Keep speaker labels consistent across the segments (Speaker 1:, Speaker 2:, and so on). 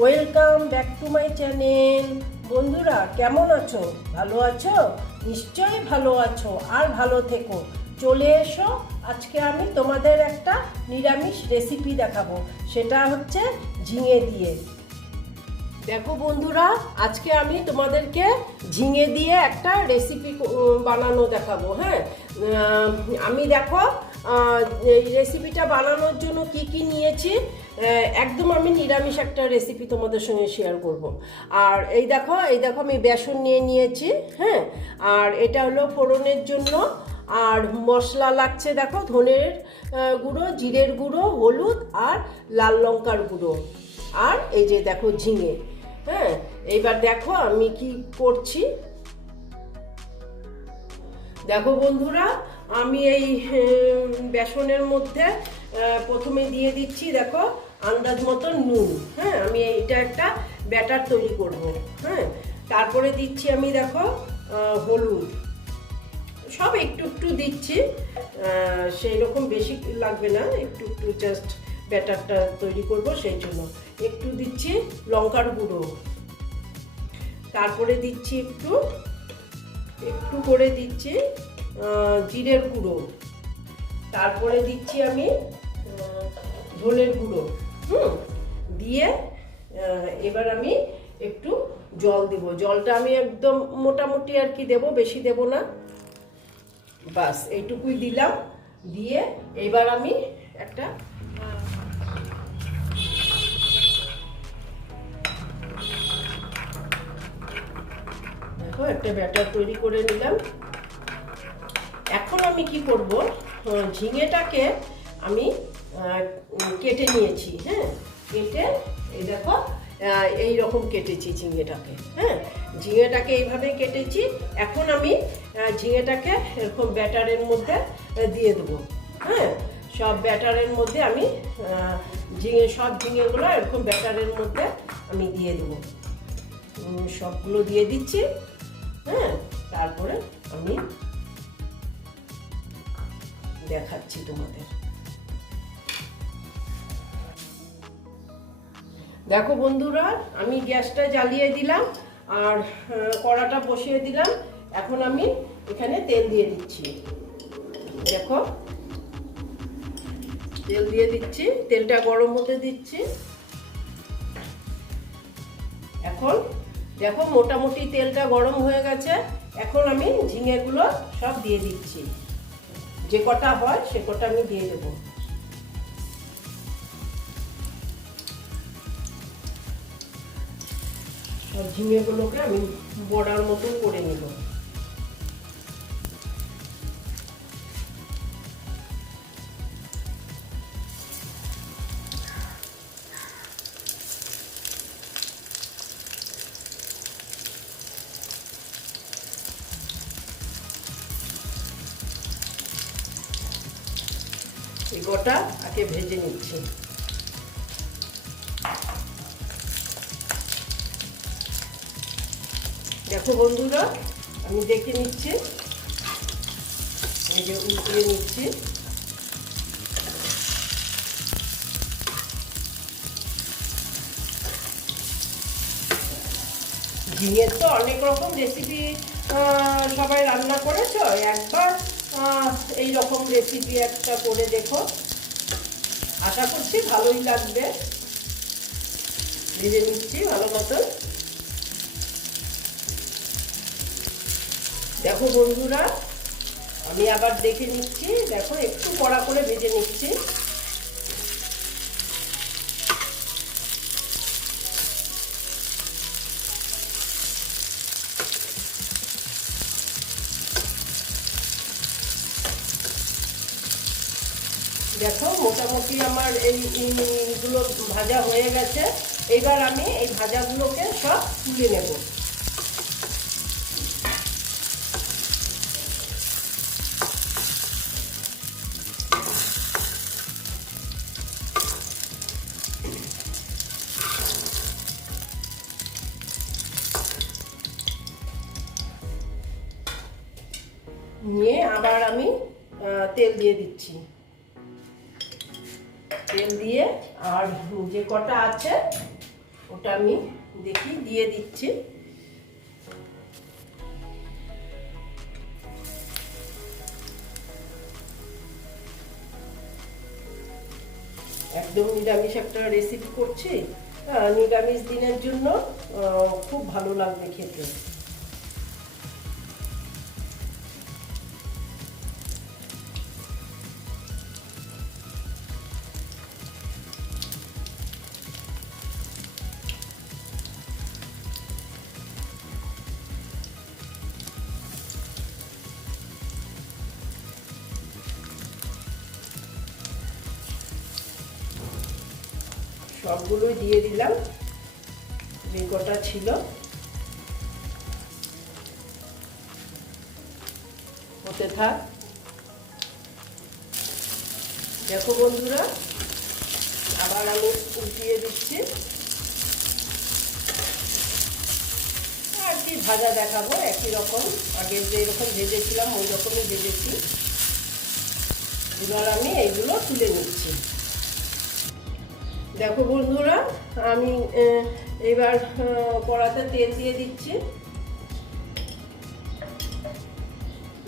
Speaker 1: Welcome back to my channel বন্ধুরা, কেমন আছো? ভালো আছো? নিশ্চয়ই ভালো আছো আর ভালো থেকো। চলে এসো, আজকে আমি তোমাদের একটা নিরামিষ রেসিপি দেখাবো। সেটা হচ্ছে ঝিঙে দিয়ে। দেখো বন্ধুরা, আজকে আমি তোমাদেরকে ঝিঙে দিয়ে একটা রেসিপি বানানো দেখাবো হ্যাঁ? আমি দেখো এই রেসিপিটা বানানোর জন্য কি কি নিয়েছি একদম আমি নিরামিষ একটা রেসিপি তোমাদের সঙ্গে শেয়ার করব। আর এই দেখো এই দেখো আমি বেসন নিয়ে নিয়েছি হ্যাঁ? আর এটা হলো ফোড়নের জন্য, আর মশলা লাগছে দেখো, ধনের গুঁড়ো, জিরের গুঁড়ো, হলুদ আর লাল লঙ্কার গুঁড়ো। আর এই যে দেখো ঝিঙে। হ্যাঁ এইবার দেখো আমি কি করছি। দেখো বন্ধুরা, আমি এই বেসনের মধ্যে প্রথমে দিয়ে দিচ্ছি দেখো আন্দাজ মতো নুন। হ্যাঁ আমি এইটা একটা ব্যাটার তৈরি করব। হ্যাঁ তারপরে দিচ্ছি আমি দেখো হলুদ। সব একটু একটু দিচ্ছি। সেই রকম বেশি লাগবে না, একটু একটু জাস্ট ব্যাটারটা তৈরি করব, সেই জন্য। একটু দিচ্ছি লঙ্কার গুঁড়ো। তারপরে দিচ্ছি একটু একটু করে দিচ্ছি জিরের গুঁড়ো। তারপরে দিচ্ছি আমি ধনের গুঁড়ো। হুম? দিয়ে এবার আমি একটু জল দিব। জলটা আমি একদম মোটামুটি আর কি দেব, বেশি দেব না। বাস, এইটুকুই দিলাম। দিয়ে এবার আমি একটা একটা ব্যাটার তৈরি করে নিলাম। এখন আমি কি করব? ঝিঙেটাকে আমি কেটে নিয়েছি হ্যাঁ? কেটে, এই দেখো এই রকম কেটেছি ঝিঙেটাকে হ্যাঁ? ঝিঙেটাকে এইভাবে কেটেছি। এখন আমি ঝিঙেটাকে এরকম ব্যাটারের মধ্যে দিয়ে দেবো হ্যাঁ? সব ব্যাটারের মধ্যে আমি ঝিঙে, সব ঝিঙেগুলো এরকম ব্যাটারের মধ্যে আমি দিয়ে দেবো। সবগুলো দিয়ে দিচ্ছি। হ্যাঁ তারপরে আমি দেখাচ্ছি তোমাদের। দেখো বন্ধুরা, আমি গ্যাসটা জ্বালিয়ে দিলাম আর কড়াটা বসিয়ে দিলাম। এখন আমি এখানে তেল দিয়ে দিচ্ছি। দেখো, তেল দিয়ে দিচ্ছি, তেলটা গরম হতে দিচ্ছি। এখন দেখো, মোটামুটি তেলটা গরম হয়ে গেছে। এখন আমি ঝিঙেগুলো সব দিয়ে দিচ্ছি। যে কটা হয়, সে কটা আমি দিয়ে দেবো। ঝিঙেগুলোকে আমি বড়ার মতন করে নেব। এই গোটা আগে ভেজে নিচ্ছি। দেখো বন্ধুরা, আমি দেখে নিচ্ছি। এই যে উল্টিয়ে নিচ্ছি। ঝিঙের তো অনেক রকম রেসিপি সবাই রান্না করেছ, একবার এই রকম রেসিপি একটা করে দেখো। আশা করছি ভালোই লাগবে। ভেজে নিচ্ছি ভালো মতন। দেখো বন্ধুরা, আমি আবার দেখে নিচ্ছি। দেখো, একটু কড়া করে ভেজে নিচ্ছি। এইগুলো ভাজা হয়ে গেছে। এবার আমি এই ভাজাগুলোকে সব তুলে নেব। তেল দিয়ে আর যে কটা আছে, ওটা আমি দেখি, দিয়ে দিচ্ছি। একদম নিরামিষ একটা রেসিপি করছি। নিরামিষ দিনের জন্য খুব ভালো লাগবে খেতে। সবগুলোই দিয়ে দিলাম। কটা ছিল। হতে থাক। দেখো বন্ধুরা, আবার আমি উল্টিয়ে দিচ্ছি। আর কি ভাজা দেখাবো, একই রকম। আগে যে এরকম ভেজেছিলাম, ওই রকমই ভেজেছি। এবার আমি এইগুলো তুলে নিচ্ছি। দেখো বন্ধুরা, আমি এবার কড়াতে তেল দিয়ে দিচ্ছি।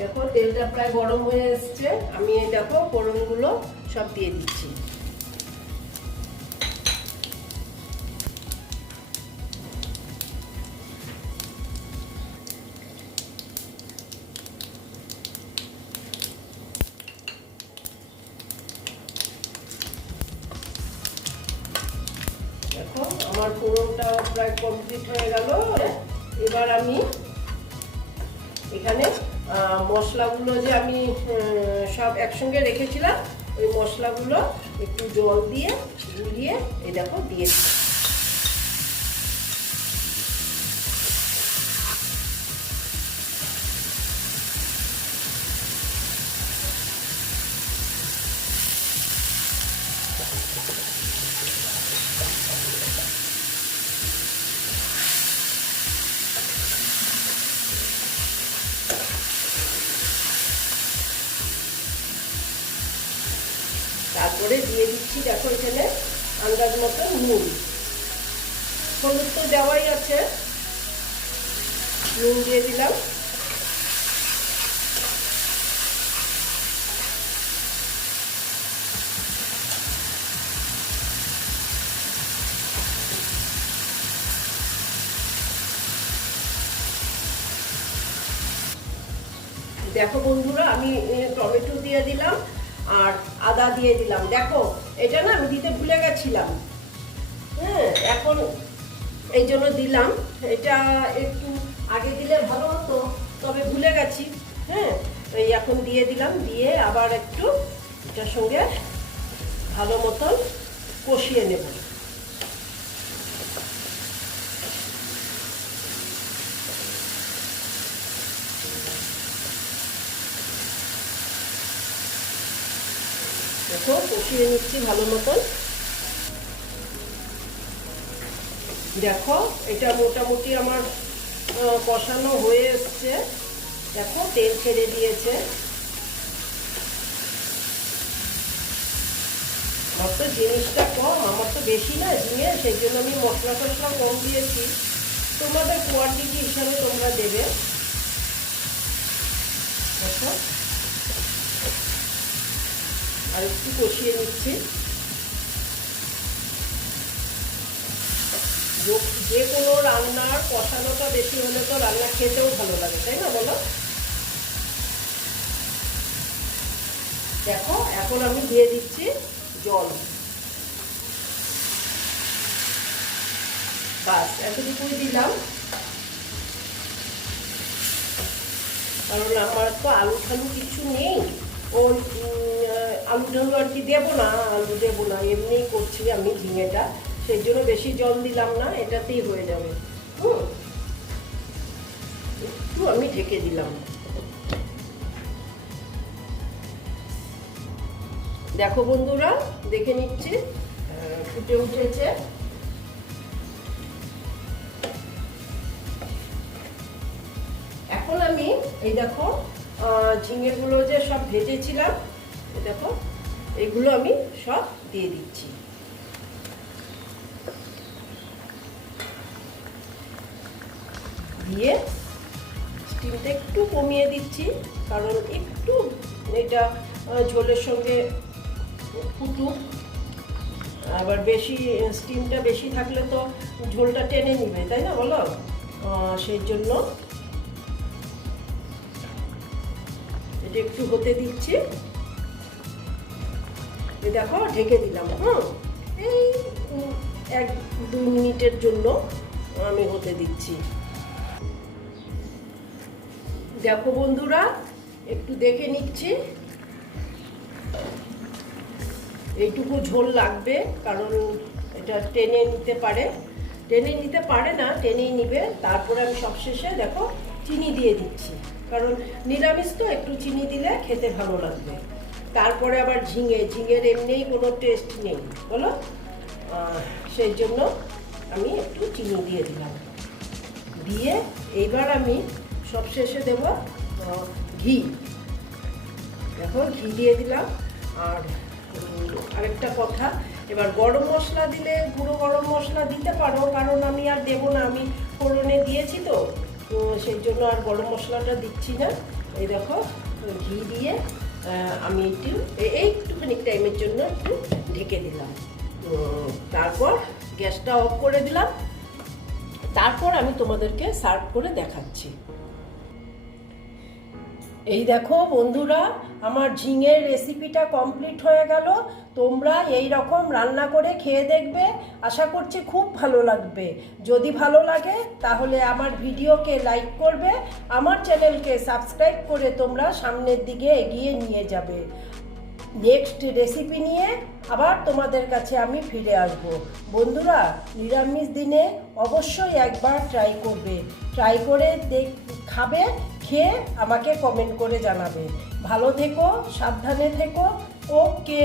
Speaker 1: দেখো তেলটা প্রায় গরম হয়ে এসছে। আমি দেখো ফোড়নগুলো সব দিয়ে দিচ্ছি। প্রায় কমপ্লিট হয়ে গেল। এবার আমি এখানে মশলাগুলো যে আমি সব একসঙ্গে রেখেছিলাম, ওই মশলাগুলো একটু জল দিয়ে, গুলিয়ে, এই দেখো দিয়ে দিলাম। দিয়ে দিচ্ছি, দেখো এখানে আন্দাজ মতো নুন। হলুদ তো দেওয়াই আছে। নুন দিয়ে দিলাম। দেখো বন্ধুরা, আমি টমেটো দিয়ে দিলাম। আর আদা দিয়ে দিলাম। দেখো, এটা না আমি দিতে ভুলে গেছিলাম। হ্যাঁ এখন এই জন্য দিলাম। এটা একটু আগে দিলে ভালো হতো, তবে ভুলে গেছি। হ্যাঁ এই এখন দিয়ে দিলাম, দিয়ে আবার একটু এটার সঙ্গে ভালো মতন কষিয়ে নেব। দেখো, কষিয়ে নিচ্ছি ভালো মতন। দেখো, এটা মোটামুটি আমার কষানো হয়ে এসছে। দেখো, তেল ছেড়ে দিয়েছে। আমার তো জিনিসটা কম, আমার তো বেশি না ঝিঙে সেই জন্য আমি মশলা টশলা কম দিয়েছি। তোমাদের কোয়ান্টিটি হিসাবে তোমরা দেবে। দেখো। আর একটু কষিয়ে নিচ্ছি। যে- কোনো রান্নার কষানোটা বেশি হলে তো রান্না খেতেও ভালো লাগে, তাই না বলো? দেখো, এখন আমি দিয়ে দিচ্ছি জল। বাস, এতটুকুই দিলাম। কারণ আমার তো আলু ঠালু কিছু নেই। ওই উম, আলু টালু আর কি দেবো না আলু দেবো না এমনিই করছি আমি ঝিঙেটা। সেই জন্য বেশি জল দিলাম না এটাতেই হয়ে যাবে। হুম। একটু আমি ঢেকে দিলাম। দেখো বন্ধুরা দেখে নিচ্ছি ফুটে উঠেছে। এখন আমি এই দেখো ঝিঙেগুলো যে সব ভেজেছিলাম দেখো, এগুলো আমি সব দিয়ে দিচ্ছি। দিয়ে স্টিমটা একটু কমিয়ে দিচ্ছি, কারণ একটু মানে এটা ঝোলের সঙ্গে ফুটুক। আবার বেশি স্টিমটা বেশি থাকলে তো ঝোলটা টেনে নিবে, তাই না বলো? সেই জন্য একটু হতে দিচ্ছি। দেখো, ঢেকে দিলাম, হুম? এই এক দু মিনিটের জন্য আমি হতে দিচ্ছি। দেখো বন্ধুরা, একটু দেখে নিচ্ছি। এইটুকু ঝোল লাগবে, কারণ এটা টেনে নিতে পারে। টেনে নিতে পারে না, টেনেই নিবে। তারপরে আমি সবশেষে দেখো, চিনি দিয়ে দিচ্ছি। কারণ নিরামিষ তো একটু চিনি দিলে খেতে ভালো লাগবে। তারপরে আবার ঝিঙে ঝিঙের এমনিই কোনো টেস্ট নেই বলো? সেই জন্য আমি একটু চিনি দিয়ে দিলাম। দিয়ে এইবার আমি সবশেষে দেবো আহ, ঘি। দেখো ঘি দিয়ে দিলাম। আর আরেকটা কথা এবার গরম মশলা দিলে গুঁড়ো গরম মশলা দিতে পারো কারণ আমি আর দেবো না আমি ফোড়নে দিয়েছি তো। তো সেই জন্য আর গরম মশলাটা দিচ্ছি না। এই দেখো, ঘি দিয়ে আমি একটু, এ- এইটুখানি টাইমের জন্য একটু ঢেকে দিলাম। তারপর গ্যাসটা অফ করে দিলাম। তারপর আমি তোমাদেরকে সার্ভ করে দেখাচ্ছি। এই দেখো বন্ধুরা, আমার ঝিঙের রেসিপিটা কমপ্লিট হয়ে গেল। তোমরা এই রকম রান্না করে খেয়ে দেখবে। আশা করছি খুব ভালো লাগবে। যদি ভালো লাগে, তাহলে আমার ভিডিওকে লাইক করবে। আমার চ্যানেলকে সাবস্ক্রাইব করে তোমরা সামনের দিকে এগিয়ে নিয়ে যাবে। নেক্সট রেসিপি নিয়ে আবার তোমাদের কাছে আমি ফিরে আসব। বন্ধুরা, নিরামিষ দিনে অবশ্যই একবার ট্রাই করবে। ট্রাই করে দেখ, খাবে খেয়ে আমাকে কমেন্ট করে জানাবে। ভালো থেকো সাবধানে থেকো। ওকে